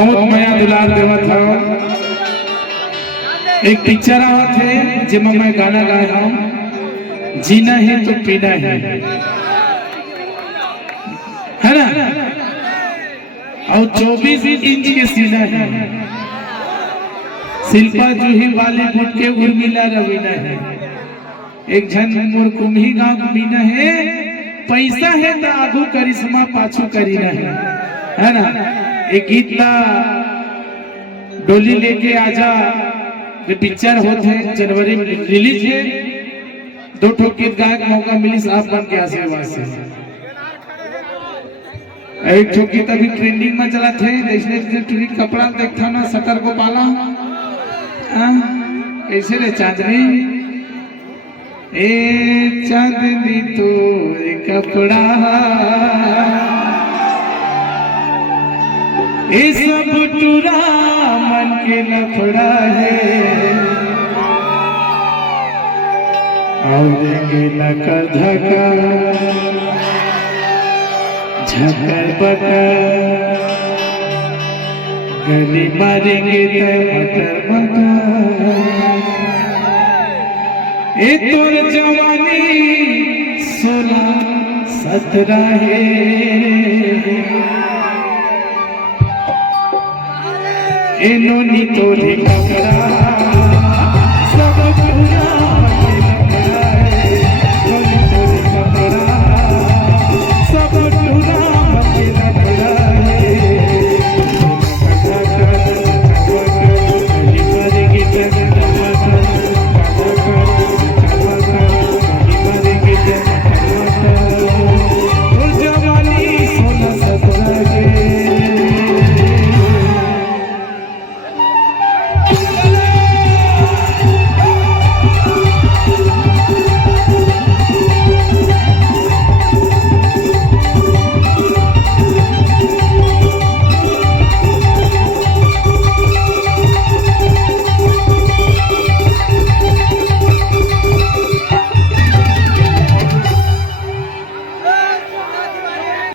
बहुत माया दुलार देवत था। एक पिक्चर आवत है जिसमें मैं गाना गाया हूँ, जीना है तो पीना है ना। और 24 इंच के सीना है, शिल्पा जूही बॉलीवुड के उर्मिला रवीना है, एक झन मोर कुम्ही गांव मीना है। पैसा है तो आगू करिश्मा पाछू करीना है ना। एक गीत था डोली लेके आजा, जो पिक्चर होते हैं जनवरी में रिलीज है। 2 ठो गीत गायक मौका मिली साहब बन के आशीर्वाद से। एक ठो गीत अभी ट्रेंडिंग में चला थे, देखने टूरी कपड़ा देखता ना सतर को पाला कैसे रे चांदनी, ए चांदनी तो कपड़ा ये सब टूरा मन के लफड़ा है, आउरेंगे न कर धका झकर बकर, गली मारेंगे मटर मटर। ए तोर जवानी 16-17 है, ए नोनी तोरे कपड़ा